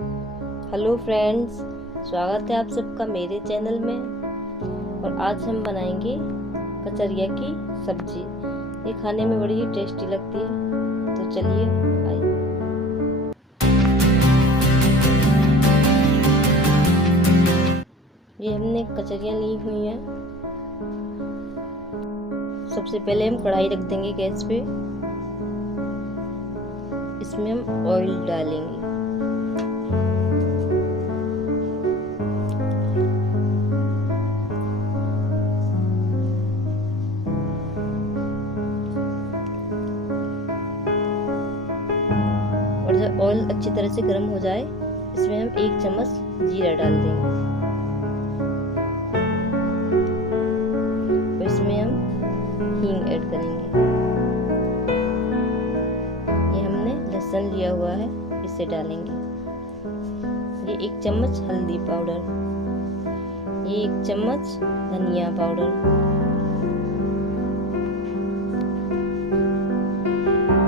Hello friends, स्वागत है आप सबका मेरे चैनल में। और आज हम बनाएंगे कचरिया की सब्जी। ये खाने में बड़ी ही टेस्टी लगती है, तो चलिए आइए। ये हमने कचरियाँ ली हुई हैं। सबसे पहले हम कढ़ाई रख देंगे गैस पे। इसमें हम ऑयल डालेंगे। और जब ऑयल अच्छी तरह से गर्म हो जाए, इसमें हम 1 चम्मच जीरा डाल देंगे। और इसमें हम हींग ऐड करेंगे। ये हमने लहसुन लिया हुआ है, इसे डालेंगे। ये 1 चम्मच हल्दी पाउडर, ये 1 चम्मच धनिया पाउडर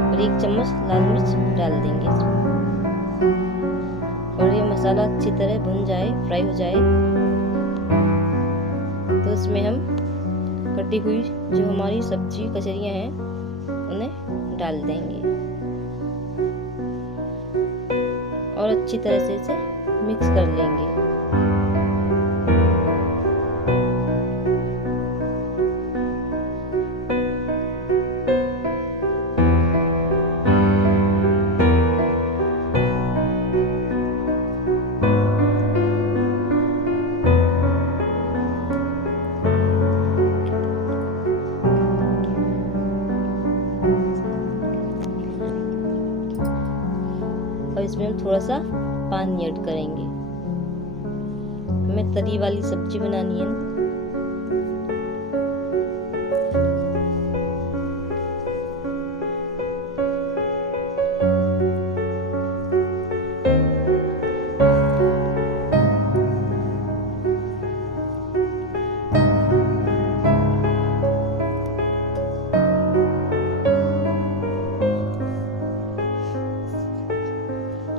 और 1 चम्मच लाल मिर्च डाल देंगे इसमें। और ये मसाला अच्छी तरह भुन जाए, फ्राई हो जाए, तो इसमें हम कटी हुई जो हमारी सब्जी कचरियाँ हैं उन्हें डाल देंगे और अच्छी तरह से इसे मिक्स कर लेंगे। और इसमें हम थोड़ा सा पानी ऐड करेंगे। हमें तरी वाली सब्जी बनानी है।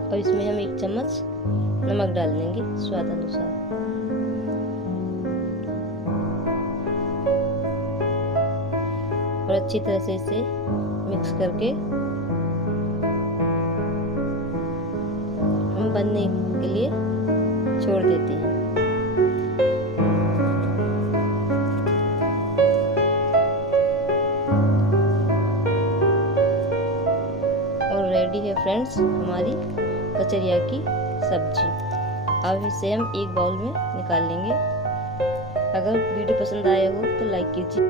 और इसमें हम 1 चम्मच नमक डाल देंगे स्वाद अनुसार। और अच्छी तरह से इसे मिक्स करके हम बनने के लिए छोड़ देते हैं। और रेडी है फ्रेंड्स हमारी कचरिया की सब्जी। अब इसे हम एक बाउल में निकाल लेंगे। अगर वीडियो पसंद आया हो तो लाइक कीजिए।